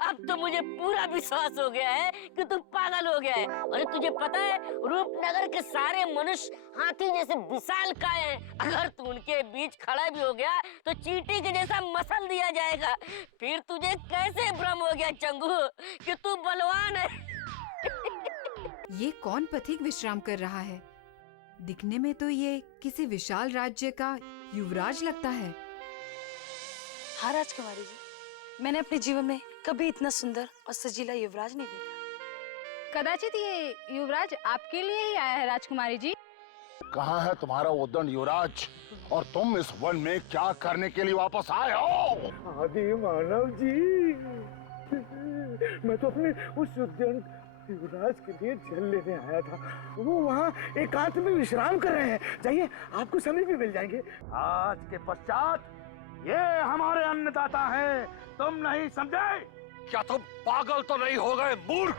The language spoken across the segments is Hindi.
अब तो मुझे पूरा विश्वास हो गया है कि तू पागल हो गया है। और तुझे पता है, रूपनगर के सारे मनुष्य हाथी जैसे विशालकाय हैं। अगर तू उनके बीच खड़ा भी हो गया तो चींटी के जैसा मसल दिया जाएगा। फिर तुझे कैसे भ्रम हो गया चंगू कि तू बलवान है? ये कौन पथिक विश्राम कर रहा है? दिखने में तो ये किसी विशाल राज्य का युवराज लगता है। हाँ राजकुमारी जी, मैंने अपने जीवन में कभी इतना सुंदर और सजीला युवराज नहीं देखा। कदाचित ये युवराज आपके लिए ही आया है राजकुमारी जी। कहाँ है तुम्हारा उद्दंड युवराज, और तुम इस वन में क्या करने के लिए वापस आए हो? आदि मानव जी, मैं तो अपने उस उद्दंड युवराज के लिए जल लेने आया था। वो वहाँ एकांत में विश्राम कर रहे हैं। जाइए, आपको समय भी मिल जाएंगे। आज के पश्चात ये हमारे अन्नदाता हैं, तुम नहीं समझे? क्या तुम पागल तो नहीं हो गए मूर्ख?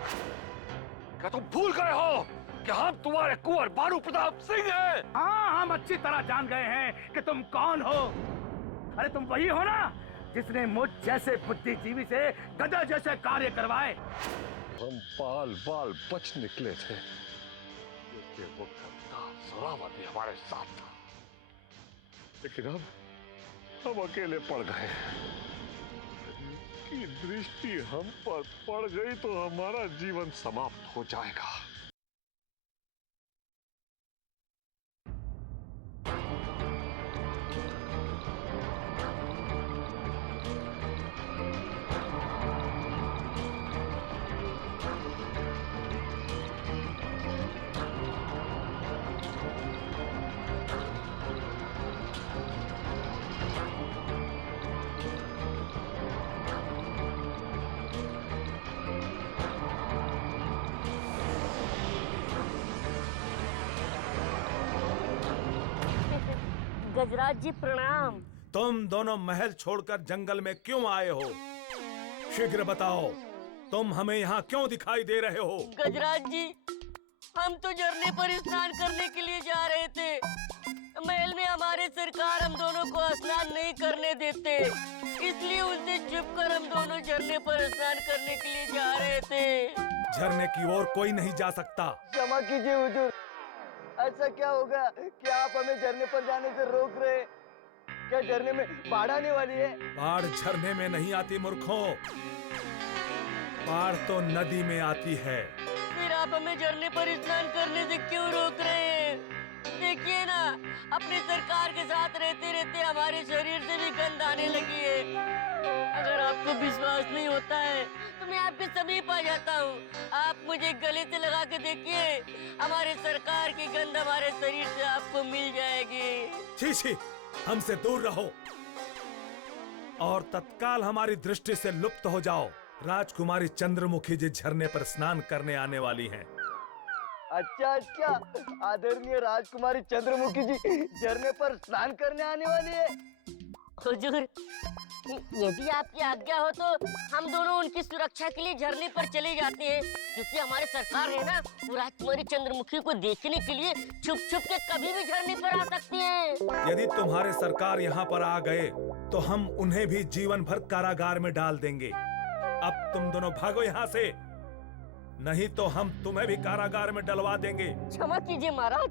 क्या तुम भूल गए हो कि हम तुम्हारे कुंवर भानु प्रताप सिंह हैं? हाँ, हम अच्छी तरह जान गए हैं कि तुम कौन हो। अरे तुम वही हो ना जिसने मुझ जैसे बुद्धिजीवी से गधा जैसे कार्य करवाए। हम बाल बाल बच निकले थे, क्योंकि वो गद्दार जोरावर भी हमारे साथ था। लेकिन अब हम अकेले पड़ गए। की दृष्टि हम पर पड़ गई तो हमारा जीवन समाप्त हो जाएगा। गजराज जी प्रणाम। तुम दोनों महल छोड़कर जंगल में क्यों आए हो? शीघ्र बताओ, तुम हमें यहाँ क्यों दिखाई दे रहे हो? गजराज जी, हम तो झरने पर स्नान करने के लिए जा रहे थे। महल में हमारे सरकार हम दोनों को स्नान नहीं करने देते, इसलिए उनसे छुपकर हम दोनों झरने पर स्नान करने के लिए जा रहे थे। झरने की ओर कोई नहीं जा सकता। क्षमा कीजिए हुजूर, ऐसा क्या होगा कि आप हमें झरने पर जाने से रोक रहे? क्या झरने में बाढ़ आने वाली है? बाढ़ झरने में नहीं आती मूर्खों, बाढ़ तो नदी में आती है। फिर आप हमें झरने पर स्नान करने से क्यों रोक रहे हैं? देखिए ना, अपनी सरकार के साथ रहते रहते हमारे शरीर से भी गंध आने लगी है। अगर आपको विश्वास नहीं होता है तो मैं आपके समीप आ जाता हूँ। आप मुझे गले से लगा के देखिए, हमारे सरकार की गंध हमारे शरीर से आपको मिल जाएगी। छी छी, हमसे दूर रहो और तत्काल हमारी दृष्टि से लुप्त हो जाओ। राजकुमारी चंद्रमुखी जी झरने पर स्नान करने आने वाली हैं। अच्छा अच्छा, आदरणीय राजकुमारी चंद्रमुखी जी झरने पर स्नान करने आने वाली है। हुजूर, यदि आपकी आज्ञा हो तो हम दोनों उनकी सुरक्षा के लिए झरने पर चले जाते हैं, क्योंकि हमारे सरकार है ना, वो राजकुमारी चंद्रमुखी को देखने के लिए छुप छुप के कभी भी झरने पर आ सकती है। यदि तुम्हारे सरकार यहाँ पर आ गए तो हम उन्हें भी जीवन भर कारागार में डाल देंगे। अब तुम दोनों भागो यहाँ से, नहीं तो हम तुम्हें भी कारागार में डलवा देंगे। क्षमा कीजिए महाराज,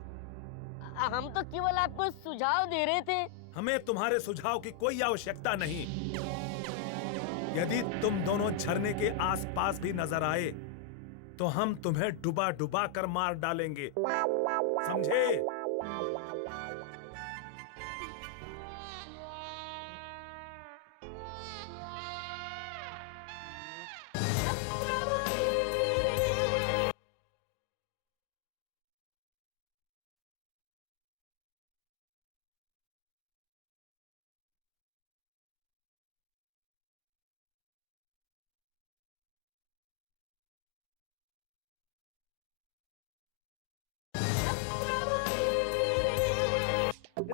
हम तो केवल आपको सुझाव दे रहे थे। हमें तुम्हारे सुझाव की कोई आवश्यकता नहीं। यदि तुम दोनों झरने के आसपास भी नजर आए तो हम तुम्हें डुबा डुबा कर मार डालेंगे, समझे?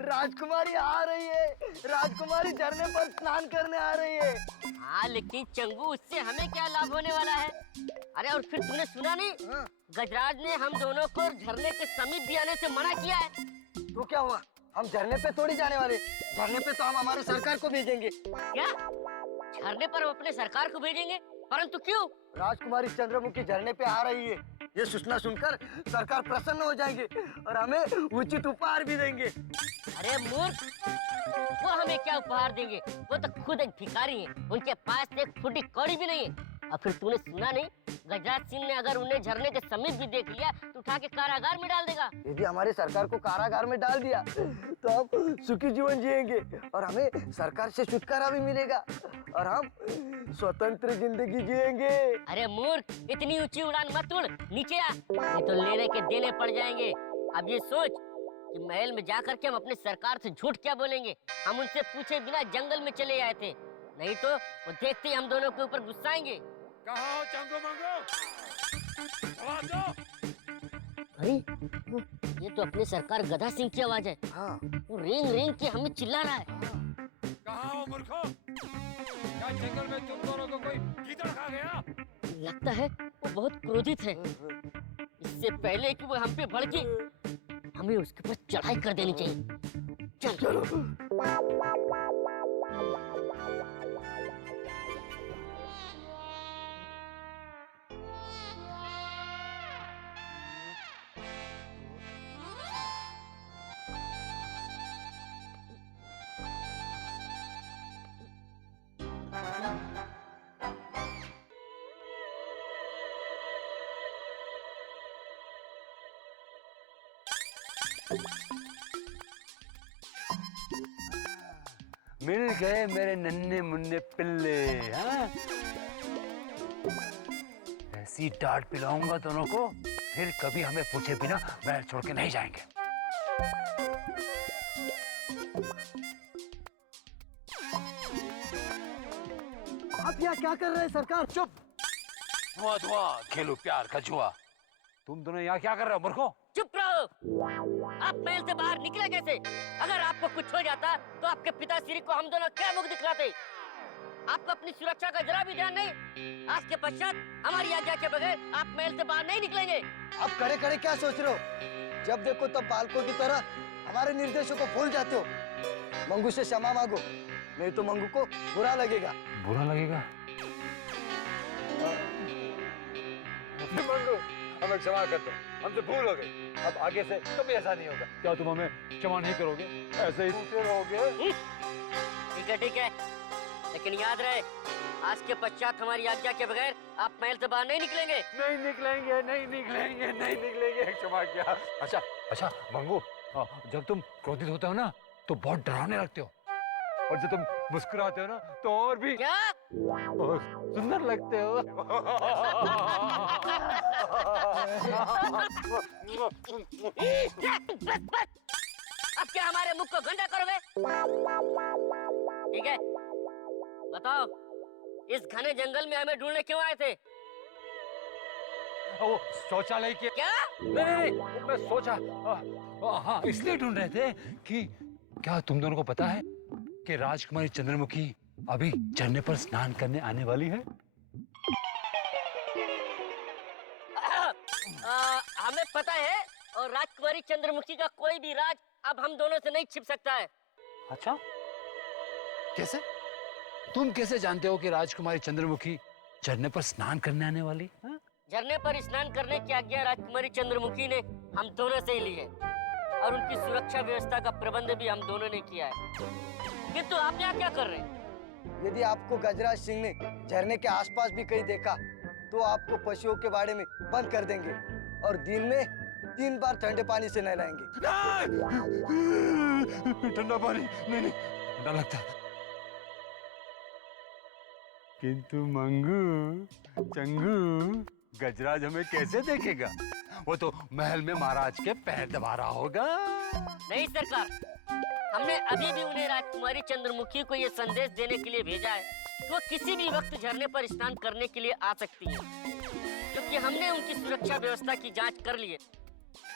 राजकुमारी आ रही है, राजकुमारी झरने पर स्नान करने आ रही है। हाँ, लेकिन चंगू, उससे हमें क्या लाभ होने वाला है? अरे और फिर तूने सुना नहीं? गजराज ने हम दोनों को झरने के समीप भी आने से मना किया है। तो क्या हुआ? हम झरने पे थोड़ी जाने वाले, झरने पे तो हम हमारे सरकार को भेजेंगे। क्या? झरने पर हम अपने सरकार को भेजेंगे? परंतु क्यों? राजकुमारी चंद्रमुखी झरने पे आ रही है, ये सूचना सुनकर सरकार प्रसन्न हो जाएंगे और हमें उचित उपहार भी देंगे। अरे मूर्ख, वो हमें क्या उपहार देंगे? वो तो खुद एक भिखारी हैं, उनके पास एक फुटी कौड़ी भी नहीं है। और फिर तूने सुना नहीं, गजराज सिंह ने अगर उन्हें झरने के समीप भी देख लिया तो उठा के कारागार में डाल देगा। यदि हमारी सरकार को कारागार में डाल दिया तो हम सुखी जीवन जिएंगे और हमें सरकार से छुटकारा भी मिलेगा और हम स्वतंत्र जिंदगी जिएंगे। अरे मूर्ख, इतनी ऊंची उड़ान मत उड़, नीचे आ, नहीं तो लेने के देने पड़ जाएंगे। अब ये सोच कि महल में जाकर के हम अपनी सरकार से झूठ क्या बोलेंगे। हम उनसे पूछे बिना जंगल में चले आए थे, नहीं तो वो देखते ही हम दोनों के ऊपर गुस्साएंगे। कहाँ हो चंगू मंगू? जवाब दो। अरे ये तो अपनी सरकार गधा सिंह की आवाज है। हाँ। वो रेंग रेंग के हमें चिल्ला रहा है। कहाँ हो मूर्खों? क्या जंगल में तुम दोनों को कोई गीदड़ खा गया? लगता है वो बहुत क्रोधित है। इससे पहले कि वो हम पे भड़के, हमें उसके ऊपर चढ़ाई कर देनी चाहिए। चल चलो। मिल गए मेरे नन्हे मुन्ने पिल्ले। हाँ, ऐसी डांट पिलाऊंगा दोनों को, फिर कभी हमें पूछे बिना महल छोड़ के नहीं जाएंगे। आप यहाँ क्या कर रहे हैं सरकार? चुप, धुआं धुआं खेलो प्यार का जुआ। तुम दोनों यहाँ क्या कर रहे हो मूर्खों? चुप रहो। आप महल से बाहर निकले कैसे? अगर आपको कुछ हो जाता तो आपके पिताश्री को हम दोनों क्या मुख दिखलाते? आपको अपनी सुरक्षा का जरा भी ध्यान नहीं। आज के पश्चात हमारी आज्ञा के बगैर आप महल से बाहर नहीं निकलेंगे। आप खड़े खड़े क्या सोच रहे हो? जब देखो तब बालकों की तरह हमारे निर्देशों को भूल जाते हो। मंगू से क्षमा मांगो, नहीं तो मंगू को बुरा लगेगा। बुरा लगेगा? मंगू, हमें क्षमा कर दो, हमसे भूल हो गई। अब आगे से कभी ऐसा नहीं होगा। क्या तुम हमें क्षमा नहीं करोगे? ऐसे ही टूटे रहोगे। ठीक है, लेकिन याद रहे, आज के पश्चात हमारी आज्ञा के बगैर आप महल से बाहर नहीं निकलेंगे। नहीं निकलेंगे, नहीं निकलेंगे, नहीं निकलेंगे। क्षमा किया। अच्छा अच्छा मंगू, जब तुम क्रोधित होते हो ना तो बहुत डरावने लगते हो, और जब तुम मुस्कुराते हो ना तो और भी क्या? सुंदर लगते हो। बस। अब क्या हमारे मुख को गंदा करोगे? ठीक है, बताओ, इस घने जंगल में हमें ढूंढने क्यों आए थे? वो शौचालय के क्या? नहीं, मैं सोचा हाँ इसलिए ढूंढ रहे थे कि क्या तुम दोनों को पता है कि राजकुमारी चंद्रमुखी अभी झरने पर स्नान करने आने वाली है? हमें पता है, और राजकुमारी चंद्रमुखी का कोई भी राज अब हम दोनों से नहीं छिप सकता है। अच्छा, कैसे? तुम कैसे जानते हो कि राजकुमारी चंद्रमुखी झरने पर स्नान करने आने वाली? हाँ? झरने पर स्नान करने की आज्ञा राजकुमारी चंद्रमुखी ने हम दोनों से ही ली है, और उनकी सुरक्षा व्यवस्था का प्रबंध भी हम दोनों ने किया है। किंतु आप यहाँ क्या कर रहे हैं? यदि आपको गजराज सिंह ने झरने के आसपास भी कहीं देखा तो आपको पशुओं के बाड़े में बंद कर देंगे और दिन में 3 बार ठंडे पानी से नहलाएंगे। ठंडा पानी नहीं, नहीं डर लगता। किंतु मंगू चंगू, गजराज हमें कैसे देखेगा? वो तो महल में महाराज के पैर दबा रहा होगा। नहीं सरकार, हमने अभी भी उन्हें राजकुमारी चंद्रमुखी को ये संदेश देने के लिए भेजा है कि वो किसी भी वक्त झरने पर स्नान करने के लिए आ सकती है, क्योंकि हमने उनकी सुरक्षा व्यवस्था की जांच कर ली है।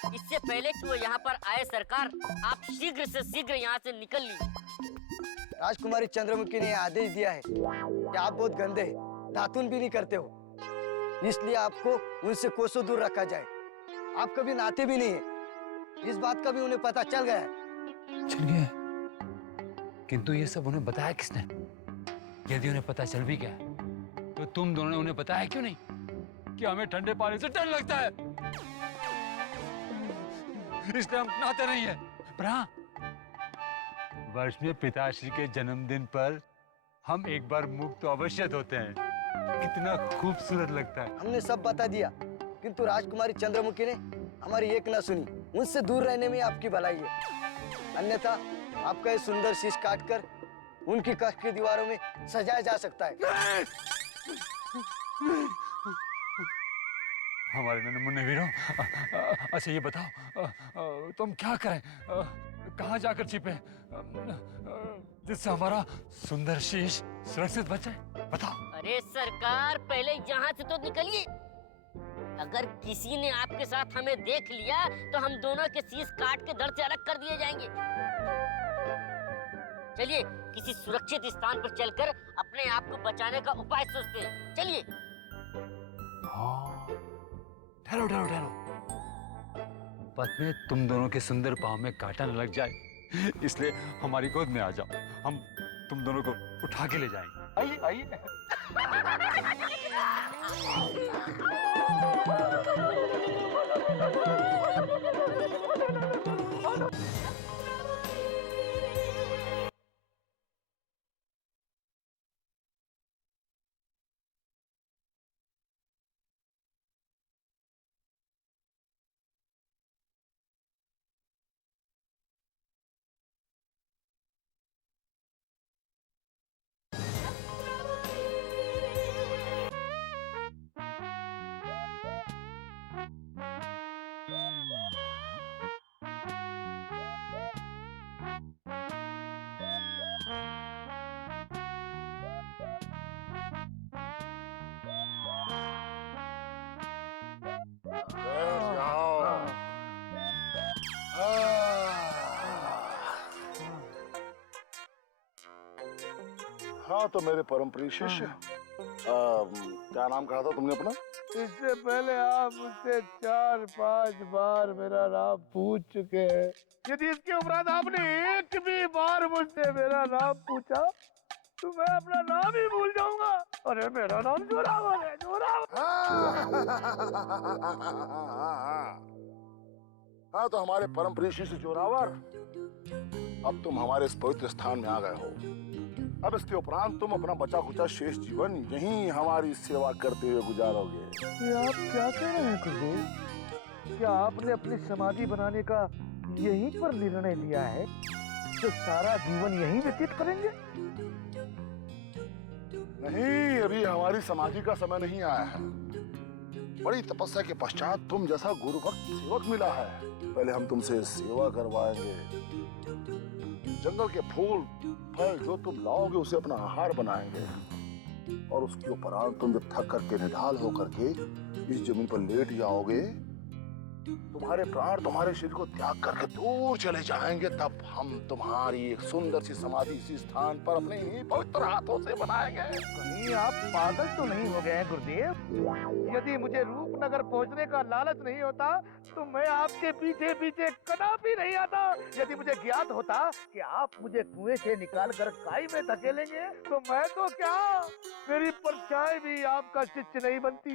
इससे पहले कि वो यहाँ पर आए सरकार, आप शीघ्र से शीघ्र यहाँ से निकल लीजिए। राजकुमारी चंद्रमुखी ने आदेश दिया है कि आप बहुत गंदे हैं, दातुन भी नहीं करते हो, इसलिए आपको उनसे कोसों दूर रखा जाए। आप कभी नहाते भी नहीं है, इस बात का भी उन्हें पता चल गया है। चल गया, किंतु ये सब उन्हें बताया किसने? यदि उन्हें पता चल भी गया तो तुम दोनों ने उन्हें बताया क्यों नहीं कि हमें ठंडे पानी से डर लगता है? इसलिए हम नहाते नहीं है। पर हाँ, वर्ष में पिताश्री के जन्मदिन पर हम एक बार मुख तो अवश्य धोते हैं। कितना खूबसूरत लगता है। हमने सब बता दिया, किंतु राजकुमारी चंद्रमुखी ने हमारी एक न सुनी। उनसे दूर रहने में आपकी भलाई है, अन्यथा आपका ये सुंदर शीश काटकर उनकी कक्ष की दीवारों में सजाया जा सकता है। हमारे नन्हे वीरों, अच्छा ये बताओ, तुम क्या करें? कहाँ जाकर छिपे जिससे हमारा सुंदर शीश सुरक्षित बचे? बताओ। अरे सरकार, पहले यहाँ से तो निकलिए। अगर किसी ने आपके साथ हमें देख लिया तो हम दोनों के शीश काट के धड़ से अलग कर दिए जाएंगे। चलिए किसी सुरक्षित स्थान पर चलकर अपने आप को बचाने का उपाय सोचते हैं। चलिए। हाँ, ठहरो ठहरो ठहरो। पथ में तुम दोनों के सुंदर पाँव में कांटा न लग जाए, इसलिए हमारी गोद में आ जाओ। हम तुम दोनों को उठा के ले जाएंगे। आइए आइए। हाँ तो मेरे परम प्रिय शिष्य, क्या नाम कहा था तुमने अपना? इससे पहले आप मुझसे 4-5 बार मेरा नाम पूछ चुके हैं। यदि इसके उपरांत आपने एक भी बार मुझसे मेरा नाम पूछा तो मैं अपना नाम ही भूल जाऊंगा। अरे मेरा नाम जोरावर है, जोरावर। हाँ तो हमारे परम प्रिय शिष्य जोरावर, अब तुम हमारे इस पवित्र स्थान में आ गए हो। अब इसके उपरांत तुम अपना बचा खुचा शेष जीवन यहीं हमारी सेवा करते हुए गुजारोगे। ये आप क्या कह रहे हैं गुरुदेव? क्या आपने अपनी समाधि बनाने का यहीं पर निर्णय लिया है, तो सारा जीवन यहीं व्यतीत करेंगे? नहीं, अभी हमारी समाधि का समय नहीं आया है। बड़ी तपस्या के पश्चात तुम जैसा गुरु भक्त सेवक मिला है। पहले हम तुमसे सेवा करवाएंगे। जंगल के फूल फल जो तुम लाओगे उसे अपना आहार बनाएंगे, और उसके उपरांत तुम जब थक करके निढाल होकर के इस जमीन पर लेट जाओगे, तुम्हारे प्राण तुम्हारे शरीर को त्याग करके दूर चले जाएंगे। तब हम तुम्हारी एक सुंदर सी समाधि इसी स्थान पर अपने ही पवित्र हाथों से बनाएंगे। कहीं आप पागल तो नहीं हो गए हैं गुरुदेव? यदि मुझे रूपनगर पहुंचने का लालच नहीं होता तो मैं आपके पीछे पीछे कदापि नहीं आता। यदि मुझे ज्ञात होता कि आप मुझे कुएं से निकाल कर खाई में धकेलेंगे तो मैं तो क्या, मेरी परछाई भी आपका शिष्य नहीं बनती।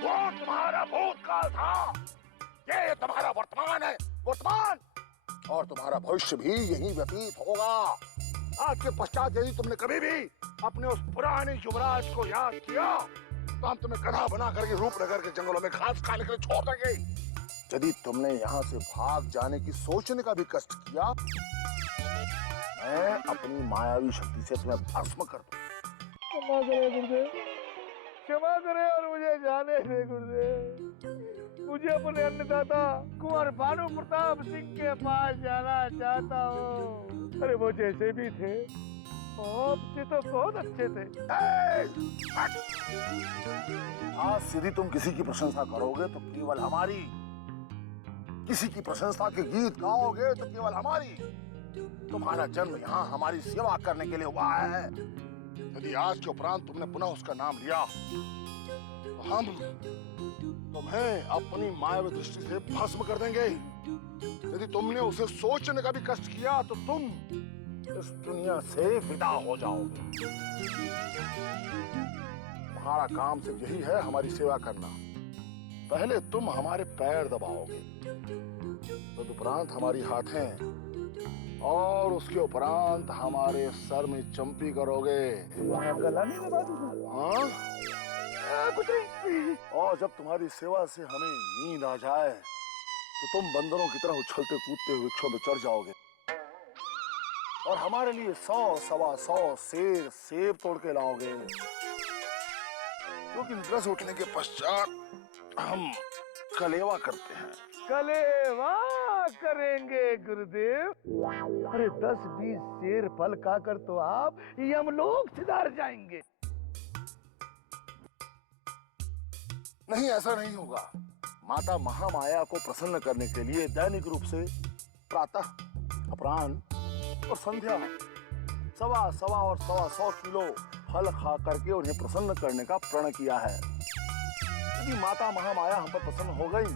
वो तुम्हारा भूतकाल था, ये तुम्हारा वर्तमान है, वर्तमान, और तुम्हारा भविष्य भी यही व्यतीत होगा। आज के पश्चात यदि तुमने कभी भी अपने उस पुराने युवराज को याद किया तो हम तुम्हें गधा बना करके रूपनगर के जंगलों में घास खाने के लिए छोड़ देंगे। यदि तुमने यहाँ से भाग जाने की सोचने का भी कष्ट किया, मैं अपनी मायावी शक्ति से तुम्हें भस्म कर दूं। क्षमा करें गुरुदेव, क्षमा करें और मुझे जाने दे गुरुदेव। मुझे अपने अन्नदाता कुंवर भानु प्रताप सिंह के पास जाना चाहता हूँ। अरे वो जैसे भी थे आपसे तो बहुत अच्छे थे। आज यदि तुम किसी की प्रशंसा करोगे तो केवल हमारी, किसी की प्रशंसा के गीत गाओगे तो केवल हमारी। तुम्हारा जन्म यहाँ हमारी सेवा करने के लिए हुआ है। यदि आज के उपरांत तुमने पुनः उसका नाम लिया तो हम तुम्हें अपनी मायावी दृष्टि से भस्म कर देंगे। यदि तुमने उसे सोचने का भी कष्ट किया तो तुम इस दुनिया से विदा हो जाओगे। तुम्हारा काम सिर्फ यही है, हमारी सेवा करना। पहले तुम हमारे पैर दबाओगे, तदुपरांत हमारी हाथें, और उसके उपरांत हमारे सर में चंपी करोगे। गला नहीं दबा दूंगा। हाँ? और जब तुम्हारी सेवा से हमें नींद आ जाए तो तुम बंदरों की तरह उछलते कूदते हुए वृक्षों में चढ़ जाओगे और हमारे लिए 100 सवा 100 शेर सेब तोड़ के लाओगे, क्योंकि निद्रा से उठने के पश्चात हम कलेवा करते हैं। कलेवा करेंगे गुरुदेव? अरे 10-20 शेर फल खाकर तो आप यमलोक सिधार जाएंगे। नहीं, ऐसा नहीं होगा। माता महामाया को प्रसन्न करने के लिए दैनिक रूप से प्रातः, अपराह्न और संध्या 100 किलो फल खा करके उन्हें प्रसन्न करने का प्रण किया है। यदि माता महामाया हम पर प्रसन्न हो गई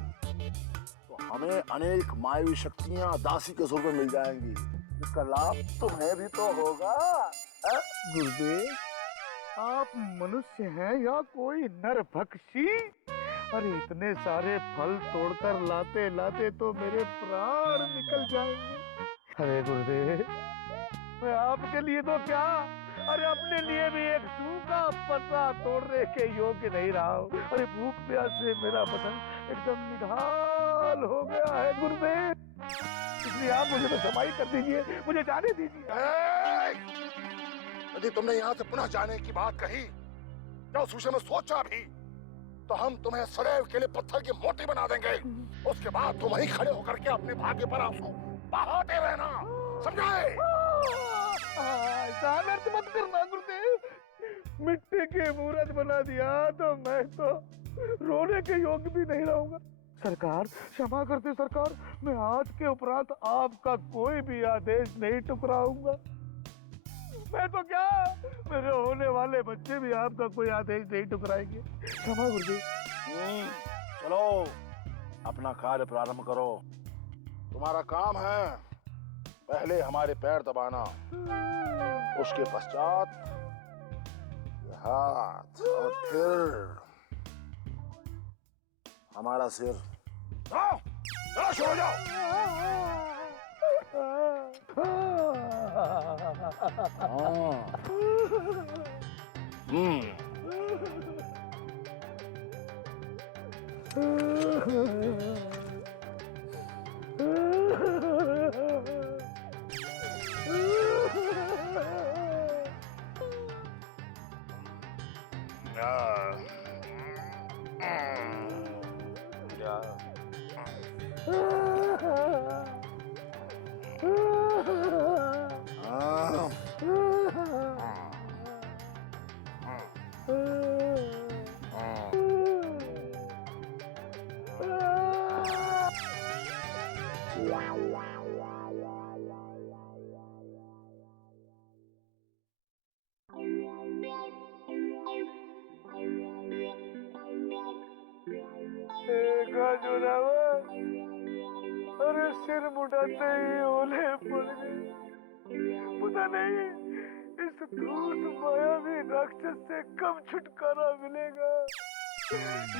तो हमें अनेक मायावी शक्तियां दासी के स्वरूप में मिल जाएंगी, जिसका लाभ तुम्हें भी तो होगा। गुरुदेव, आप मनुष्य हैं या कोई नरभक्षी? अरे इतने सारे फल तोड़कर लाते लाते तो मेरे प्राण निकल जाएंगे। अरे गुरुदेव, मैं आपके लिए तो क्या, अरे अपने लिए भी एक सूखा पत्ता तोड़ने के योग्य नहीं रहा हूँ। अरे भूख प्यास से मेरा बदन एकदम निढाल हो गया है गुरुदेव, इसलिए आप मुझे तो क्षमा कर दीजिए, मुझे जाने दीजिए। यदि तुमने यहाँ से पुनः जाने की बात कही या उस विषय में सोचा भी तो हम तुम्हें सदैव के लिए पत्थर की मोटी बना देंगे। उसके बाद तुम वहीं खड़े होकर के अपने भाग्य पर आंसू बहाते रहना, समझाए? ऐसा व्यर्थ मत करना गुरुदेव, मिट्टी के मूर्त बना दिया तो मैं तो रोने के योग्य भी नहीं रहूंगा। सरकार क्षमा करते सरकार, मैं आज के उपरांत आपका कोई भी आदेश नहीं टुकराऊंगा। मैं तो क्या, मेरे होने वाले बच्चे भी आपका कोई आदेश नहीं टुकराएंगे। क्षमा गुरुदेव। चलो अपना कार्य प्रारंभ करो। तुम्हारा काम है पहले हमारे पैर दबाना, उसके पश्चात हाथ और फिर हमारा सिर। चलो शुरू हो जाओ। अरे सिर मुड़ाते ही ओले पड़ गए। पता नहीं इस धूर्त मायावी राक्षस से कब छुटकारा मिलेगा।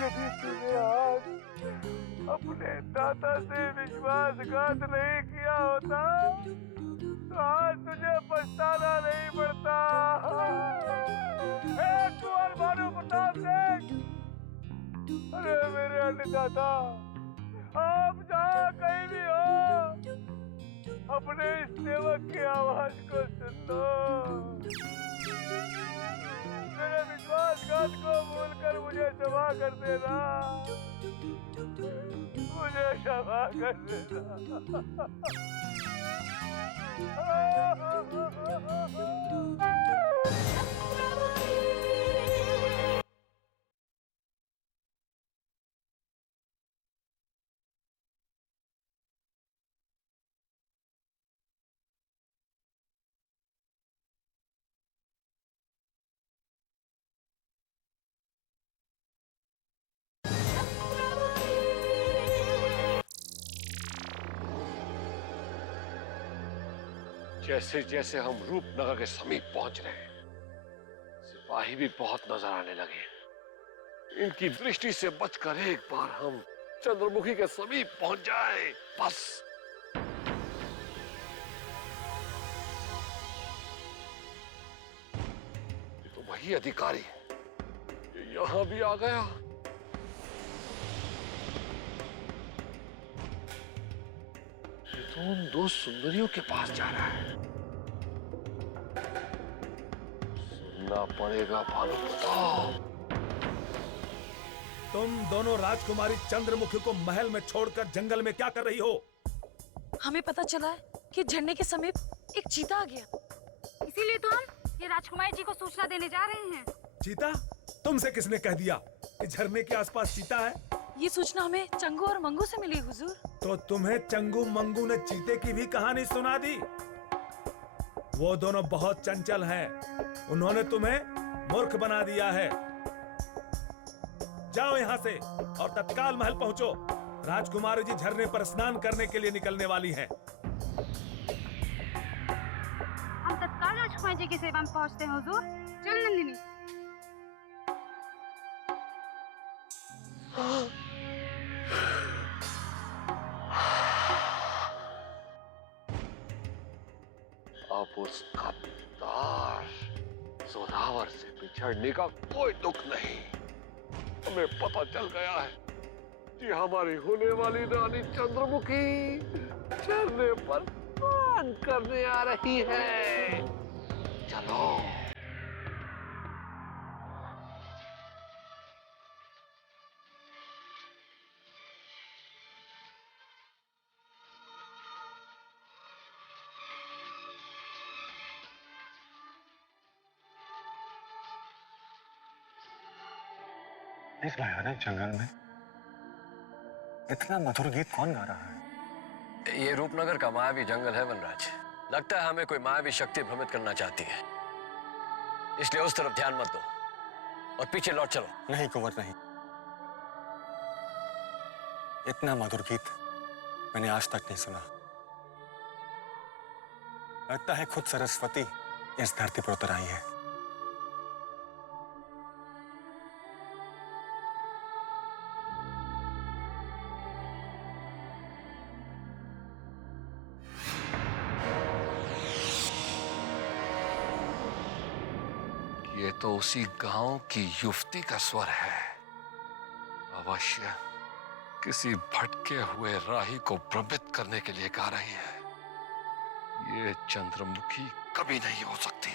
यदि तूने आज अपने दाता से विश्वासघात नहीं किया होता तो आज तुझे पछताना नहीं पड़ता। कुंवर भानु प्रताप सिंह, अरे मेरे अन्नदाता, आप जहाँ कहीं भी हो अपने इस सेवक की आवाज को सुन लो। मेरे विश्वासघात को भूलकर मुझे क्षमा कर देना, मुझे क्षमा कर देना। जैसे जैसे हम रूपनगर के समीप पहुंच रहे हैं, सिपाही भी बहुत नजर आने लगे। इनकी दृष्टि से बचकर एक बार हम चंद्रमुखी के समीप पहुंच जाए, बस। ये तो वही अधिकारी है, ये यहां भी आ गया। ये तो उन दो सुंदरियों के पास जा रहा है। सुनना पड़ेगा भानु प्रताप। तुम दोनों राजकुमारी चंद्रमुखी को महल में छोड़कर जंगल में क्या कर रही हो? हमें पता चला है कि झरने के समीप एक चीता आ गया। इसीलिए तो हम ये राजकुमारी जी को सूचना देने जा रहे हैं। चीता? तुमसे किसने कह दिया कि झरने के आसपास चीता है? ये सूचना हमें चंगू और मंगू से मिली हुजूर। तो तुम्हें चंगू मंगू ने चीते की भी कहानी सुना दी? वो दोनों बहुत चंचल हैं। उन्होंने तुम्हें मूर्ख बना दिया है। जाओ यहाँ से और तत्काल महल पहुंचो। राजकुमारी जी झरने पर स्नान करने के लिए निकलने वाली हैं। हम तत्काल राजकुमारी जी की सेवा में पहुंचते हैं हुजूर। चल नंदिनी। अब उस गद्दार जोरावर से बिछड़ने का कोई दुख नहीं। हमें पता चल गया है कि हमारी होने वाली रानी चंद्रमुखी झरने पर स्नान करने आ रही है। चलो। इस भयानक जंगल में इतना मधुर गीत कौन गा रहा है? ये रूपनगर का मायावी जंगल है वनराज। लगता है हमें कोई मायावी शक्ति भ्रमित करना चाहती है, इसलिए उस तरफ ध्यान मत दो और पीछे लौट चलो। नहीं कुंवर, नहीं। इतना मधुर गीत मैंने आज तक नहीं सुना। लगता है खुद सरस्वती इस धरती पर उतर आई है। ये तो उसी गांव की युवती का स्वर है। अवश्य किसी भटके हुए राही को भ्रमित करने के लिए गा रही है। ये चंद्रमुखी कभी नहीं हो सकती।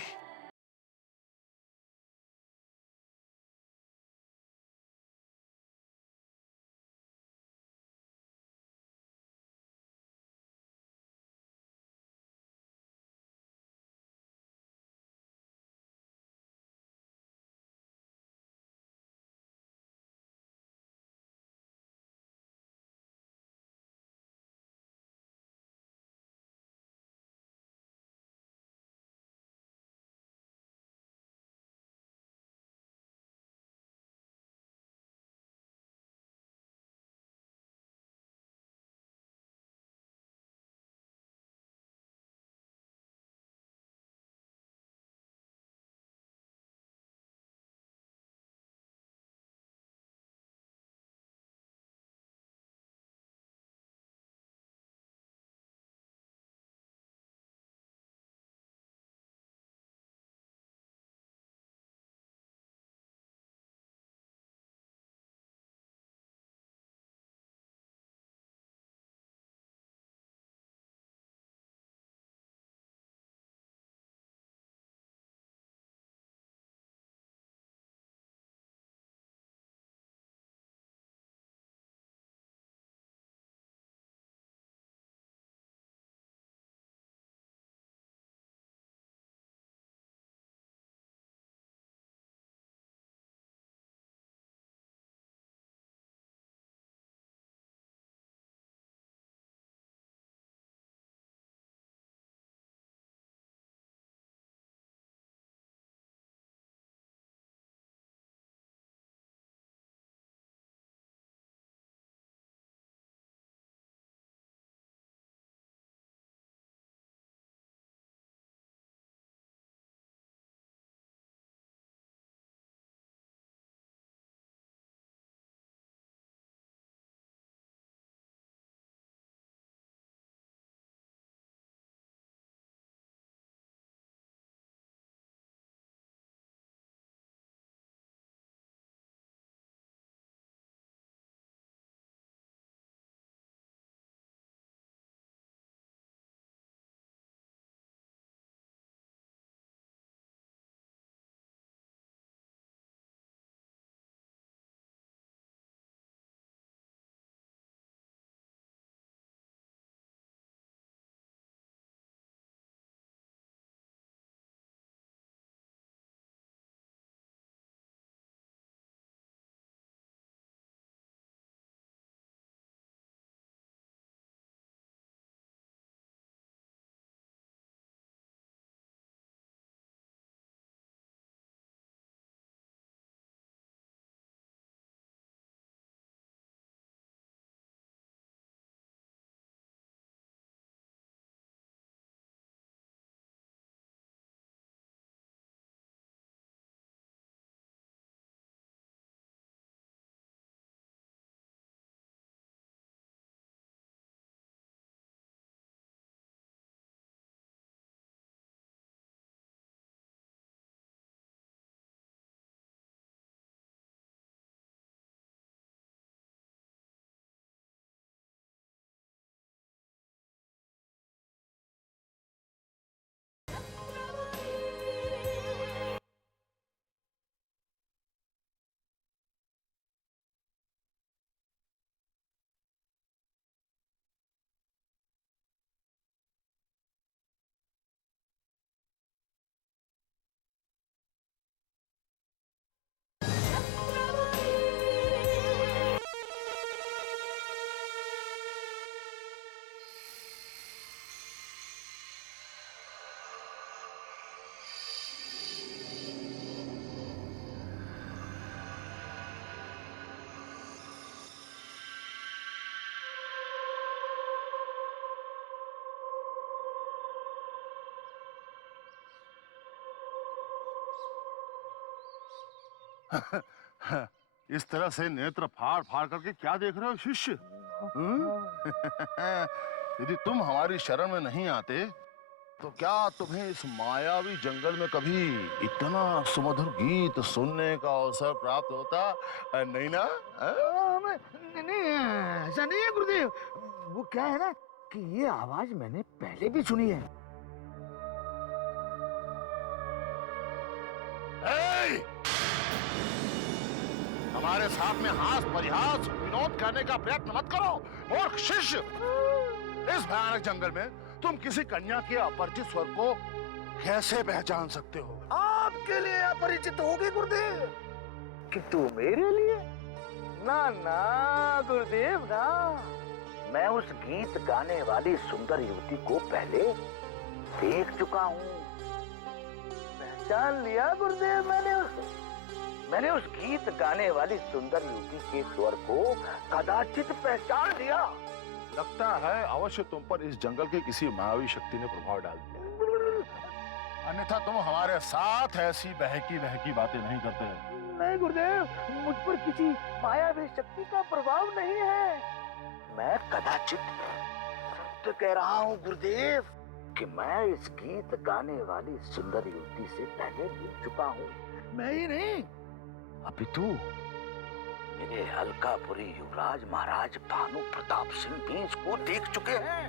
इस तरह से नेत्र फाड़ फाड़ करके क्या देख रहे हो शिष्य? यदि तुम हमारी शरण में नहीं आते तो क्या तुम्हें इस मायावी जंगल में कभी इतना सुमधुर गीत सुनने का अवसर प्राप्त होता? नहीं ना? नहीं नहीं, ऐसा नहीं है गुरुदेव। वो क्या है ना कि ये आवाज मैंने पहले भी सुनी है। हमारे साथ में हास परिहास विनोद करने का प्रयत्न मत करो मूर्ख शिष्य। इस भयानक जंगल में तुम किसी कन्या के अपरिचित स्वर को कैसे पहचान सकते हो? आपके लिए अपरिचित होगी गुरुदेव, किंतु मेरे लिए ना ना गुरुदेव ना। मैं उस गीत गाने वाली सुंदर युवती को पहले देख चुका हूँ, पहचान लिया गुरुदेव मैंने उस गीत गाने वाली सुंदर युवती के स्वर को कदाचित पहचान लिया। लगता है अवश्य तुम पर इस जंगल के किसी मायावी शक्ति ने प्रभाव डाल दिया, अन्यथा तुम हमारे साथ ऐसी बहकी बहकी बातें नहीं करते। नहीं गुरुदेव, मुझ पर किसी मायावी शक्ति का प्रभाव नहीं है। मैं कदाचित सत्य कह रहा हूँ गुरुदेव कि मैं इस गीत गाने वाली सुंदर युवती से पहले मिल चुका हूँ। मैं ही नहीं, अपितु मेरे अलकापुरी युवराज महाराज भानु प्रताप सिंह भी इसको देख चुके हैं।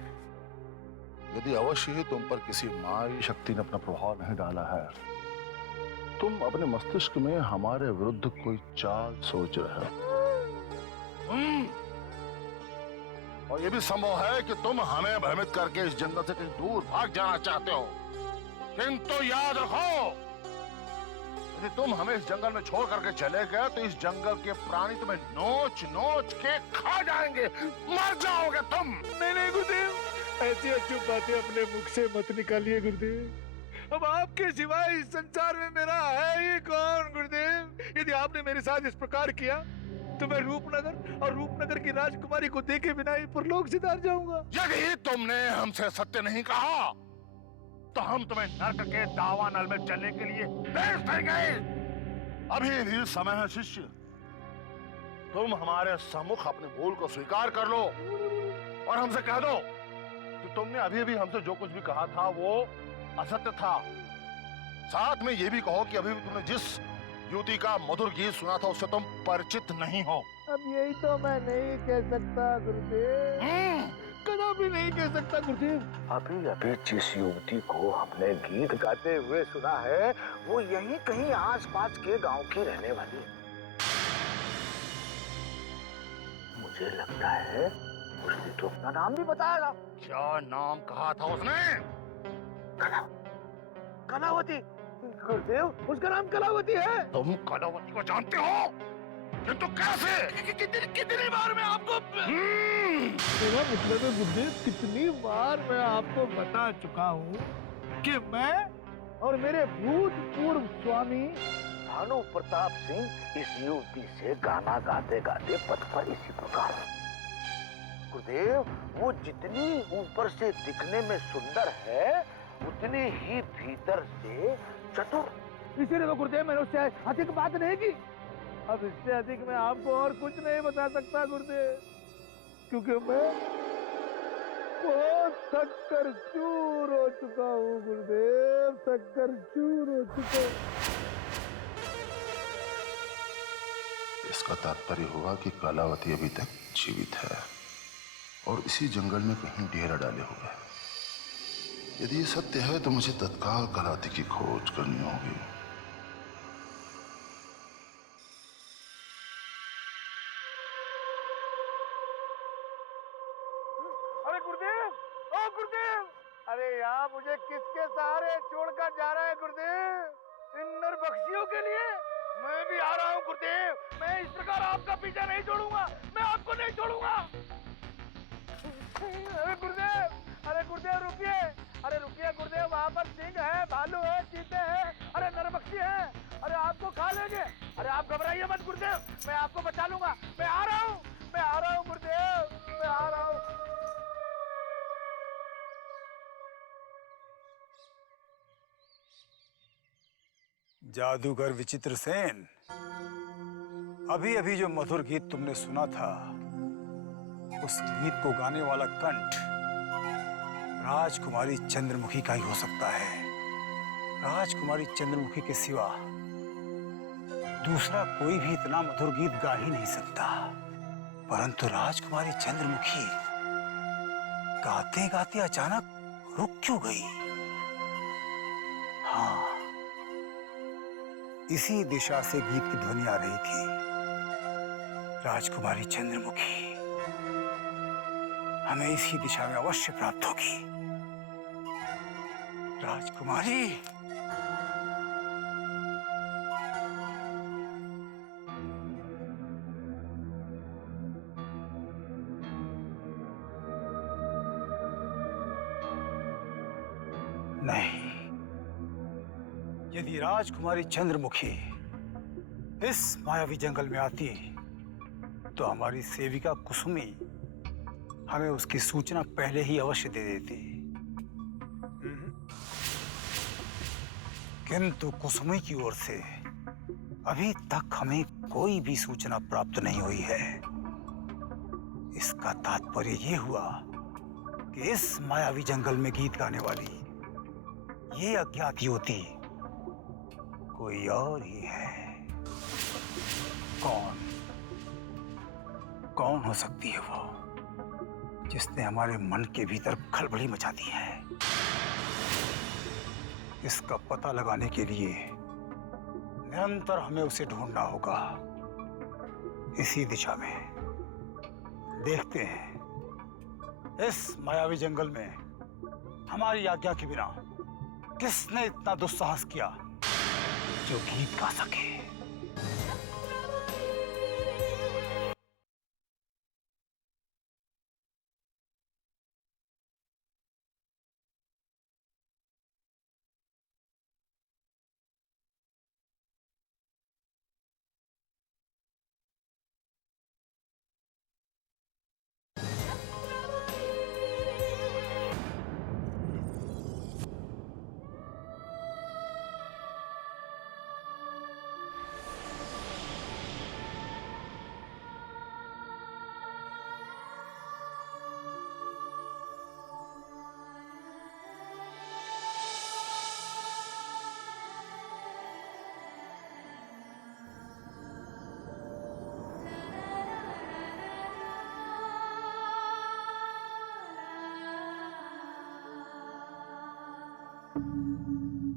यदि अवश्य ही तुम पर किसी मायावी शक्ति ने अपना प्रभाव नहीं डाला है, तुम अपने मस्तिष्क में हमारे विरुद्ध कोई चाल सोच रहे हो। और यह भी संभव है कि तुम हमें भ्रमित करके इस जंगल से कहीं दूर भाग जाना चाहते हो, किंतु याद रखो, यदि तुम हमें इस जंगल में छोड़ करके चले गए तो इस जंगल के प्राणी तुम्हें नोच नोच के खा जाएंगे, मर जाओगे तुम। नहीं नहीं गुरुदेव, ऐसी अचूक बातें अपने मुख से मत निकालिए गुरुदेव। अब आपके सिवाय इस संसार में मेरा है ही कौन गुरुदेव? यदि आपने मेरे साथ इस प्रकार किया तो मैं रूपनगर और रूपनगर की राजकुमारी को देखे बिना ही परलोक सिधार जाऊंगा। यदि तुमने हमसे सत्य नहीं कहा तो हम तुम्हें नरक के दावानल में चलने के लिए भेज देंगे। अभी भी समय है शिष्य, तुम हमारे सम्मुख अपने भूल को स्वीकार कर लो और हमसे कह दो कि तुमने अभी भी हमसे जो कुछ भी कहा था वो असत्य था। साथ में ये भी कहो कि अभी भी तुमने जिस युवती का मधुर गीत सुना था उससे तुम परिचित नहीं हो। अब यही तो मैं नहीं कह सकता गुरुदेव, कभी नहीं कह सकता गुरुदेव। अभी अभी जिस युवती को हमने गीत गाते हुए सुना है वो यहीं कहीं आसपास के गांव की रहने वाली है। मुझे लगता है उसने तो अपना नाम भी बताया था। क्या नाम कहा था उसने? कलावती। गुरुदेव, उसका नाम कलावती है। तुम कलावती को जानते हो? किंतु कैसे? कितनी बार मैं आपको मेरा मतलब है गुरुदेव, कितनी बार मैं आपको बता चुका हूँ कि मैं और मेरे भूतपूर्व स्वामी भानु प्रताप सिंह इस युवती से गाना गाते गाते पथ पर इसी प्रकार। गुरुदेव, वो जितनी ऊपर से दिखने में सुंदर है उतनी ही भीतर से चतुर। इसीलिए तो गुरुदेव मैंने उससे अधिक बात नहीं की। अब इससे अधिक मैं आपको और कुछ नहीं बता सकता गुरुदेव, क्योंकि मैं बहुत थक कर चूर हो चुका हूँ गुरुदेव, थक कर चूर हो चुका। इसका तात्पर्य हुआ कि कलावती अभी तक जीवित है और इसी जंगल में कहीं डेरा डाले हुए है। यदि ये सत्य है तो मुझे तत्काल कलावती की खोज करनी होगी। अरे गुरुदेव, ओ गुरुदेव, अरे यहाँ मुझे किसके सहारे छोड़कर जा रहा है गुरुदेव? इन नरबख्शियों के लिए मैं भी आ रहा हूँ गुरुदेव। मैं इस प्रकार आपका पीछा नहीं छोड़ूंगा, मैं आपको नहीं छोड़ूंगा। अरे गुरुदेव रुकिए, अरे रुकिए गुरुदेव, वहाँ पर सिंह है, भालू है, चीते हैं, अरे नरबख्शी है, अरे आपको खा लेंगे। अरे आप घबराइए मत गुरुदेव, मैं आपको बचा लूंगा। मैं आ रहा हूँ गुरुदेव, मैं आ रहा हूँ। जादूगर विचित्र सेन, अभी अभी जो मधुर गीत तुमने सुना था, उस गीत को गाने वाला कंठ राजकुमारी चंद्रमुखी का ही हो सकता है। राजकुमारी चंद्रमुखी के सिवा दूसरा कोई भी इतना मधुर गीत गा ही नहीं सकता। परंतु राजकुमारी चंद्रमुखी गाते गाते अचानक रुक क्यों गई? हाँ, इसी दिशा से गीत की ध्वनि आ रही थी। राजकुमारी चंद्रमुखी हमें इसी दिशा में अवश्य प्राप्त होगी। राजकुमारी, नहीं, यदि राजकुमारी चंद्रमुखी इस मायावी जंगल में आती तो हमारी सेविका कुसुमी हमें उसकी सूचना पहले ही अवश्य दे देती। किंतु कुसुमी की ओर से अभी तक हमें कोई भी सूचना प्राप्त नहीं हुई है। इसका तात्पर्य यह हुआ कि इस मायावी जंगल में गीत गाने वाली ये अज्ञात युवती कोई और ही है। कौन हो सकती है वो, जिसने हमारे मन के भीतर खलबली मचा दी है? इसका पता लगाने के लिए निरंतर हमें उसे ढूंढना होगा। इसी दिशा में देखते हैं, इस मायावी जंगल में हमारी आज्ञा के बिना किसने इतना दुस्साहस किया जो गीत गा सके।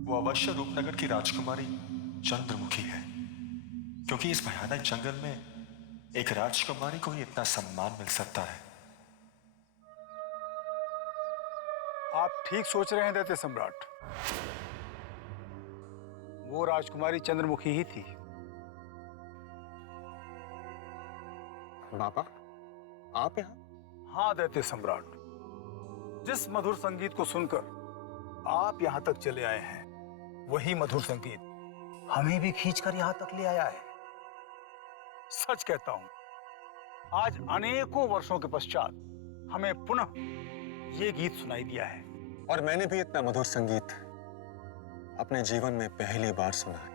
वो अवश्य रूपनगर की राजकुमारी चंद्रमुखी है, क्योंकि इस भयानक जंगल में एक राजकुमारी को ही इतना सम्मान मिल सकता है। आप ठीक सोच रहे हैं दैत्य सम्राट, वो राजकुमारी चंद्रमुखी ही थी। बाबा, आप यहाँ? हाँ दैत्य सम्राट, जिस मधुर संगीत को सुनकर आप यहाँ तक चले आए हैं, वही मधुर संगीत हमें भी खींचकर यहाँ तक ले आया है। सच कहता हूँ, आज अनेकों वर्षों के पश्चात हमें पुनः ये गीत सुनाई दिया है। और मैंने भी इतना मधुर संगीत अपने जीवन में पहली बार सुना है।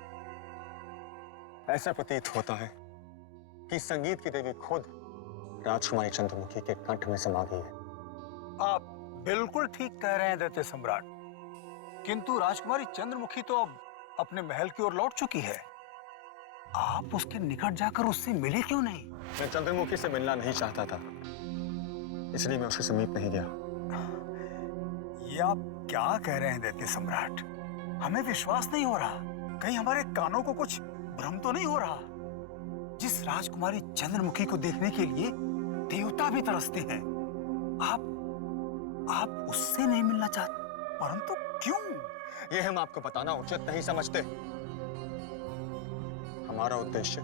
ऐसा प्रतीत होता है कि संगीत की देवी खुद राजकुमारी चंद्रमुखी के कंठ में समा गई है। आप बिल्कुल ठीक कह रहे हैं दैत्य सम्राट, किंतु राजकुमारी चंद्रमुखी तो अब अपने महल की ओर लौट चुकी है। आप उसके निकट जाकर उससे मिले क्यों नहीं? मैं चंद्रमुखी से मिलना नहीं चाहता था, इसलिए मैं उसके समीप नहीं गया। ये आप क्या कह रहे हैं दैत्य सम्राट? हमें विश्वास नहीं हो रहा। कहीं हमारे कानों को कुछ भ्रम तो नहीं हो रहा? जिस राजकुमारी चंद्रमुखी को देखने के लिए देवता भी तरसते हैं, आप उससे नहीं मिलना चाहते? परंतु क्यों? ये हम आपको बताना उचित नहीं समझते। हमारा उद्देश्य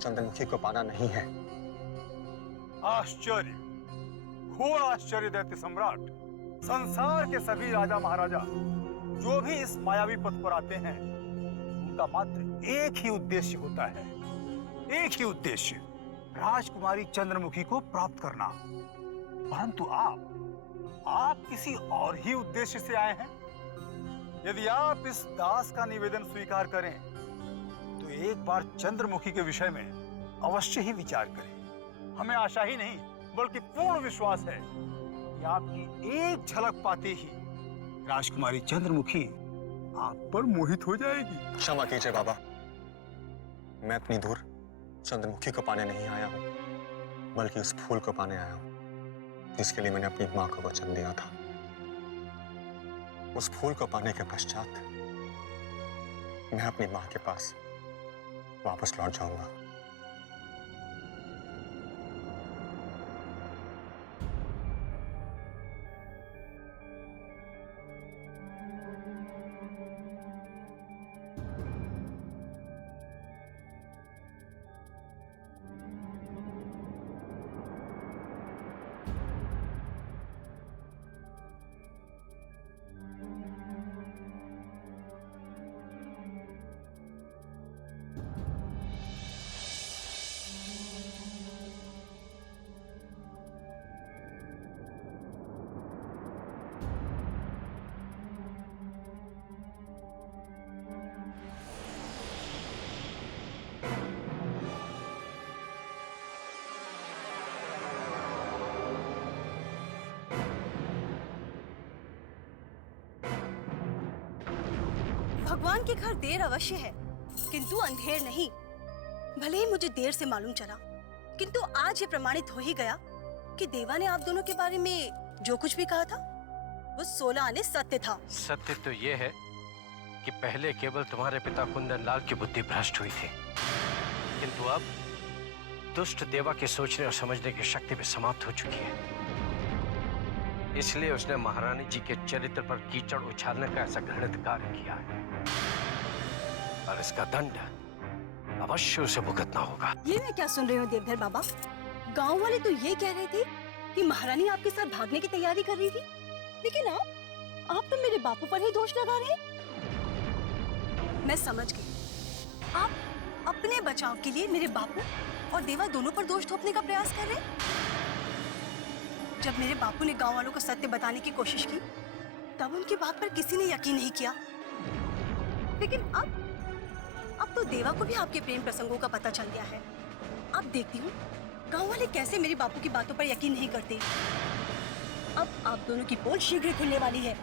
चंद्रमुखी को पाना नहीं है। आश्चर्य, घोर आश्चर्य दैत्य सम्राट। संसार के सभी राजा महाराजा जो भी इस मायावी पथ पर आते हैं, उनका मात्र एक ही उद्देश्य होता है, एक ही उद्देश्य, राजकुमारी चंद्रमुखी को प्राप्त करना। परंतु आप किसी और ही उद्देश्य से आए हैं। यदि आप इस दास का निवेदन स्वीकार करें तो एक बार चंद्रमुखी के विषय में अवश्य ही विचार करें। हमें आशा ही नहीं बल्कि पूर्ण विश्वास है कि आपकी एक झलक पाते ही राजकुमारी चंद्रमुखी आप पर मोहित हो जाएगी। क्षमा कीजिए बाबा, मैं इतनी दूर चंद्रमुखी को पाने नहीं आया हूँ, बल्कि उस फूल को पाने आया हूँ जिसके लिए मैंने अपनी माँ को वचन दिया था। उस फूल को पाने के पश्चात मैं अपनी माँ के पास वापस लौट जाऊंगा। भगवान के घर देर अवश्य है, किंतु अंधेर नहीं। भले ही मुझे देर से मालूम चला, किंतु आज ये प्रमाणित हो ही गया कि देवा ने आप दोनों के बारे में जो कुछ भी कहा था वो 16 आने सत्य था। सत्य तो ये है कि पहले केवल तुम्हारे पिता कुंदन लाल की बुद्धि भ्रष्ट हुई थी, किंतु अब दुष्ट देवा के सोचने और समझने की शक्ति भी समाप्त हो चुकी है। इसलिए उसने महारानी जी के चरित्र पर कीचड़ उछालने का ऐसा घृणित कार्य किया है, और इसका दंड अवश्य उसे भुगतना होगा। ये मैं क्या सुन रही हूँ देवधर बाबा? गांव वाले तो ये कह रहे थे कि महारानी आपके साथ भागने की तैयारी कर रही थी, लेकिन आप तो मेरे बापू पर ही दोष लगा रहे हैं। मैं समझ गई, आप अपने बचाव के लिए मेरे बापू और देवा दोनों पर दोष थोपने का प्रयास कर रहे हैं। जब मेरे बापू ने गांव वालों को सत्य बताने की कोशिश की, तब उनकी बात पर किसी ने यकीन नहीं किया, लेकिन अब तो देवा को भी आपके प्रेम प्रसंगों का पता चल गया है। अब देखती हूँ गांव वाले कैसे मेरे बापू की बातों पर यकीन नहीं करते। अब आप दोनों की पोल शीघ्र खुलने वाली है।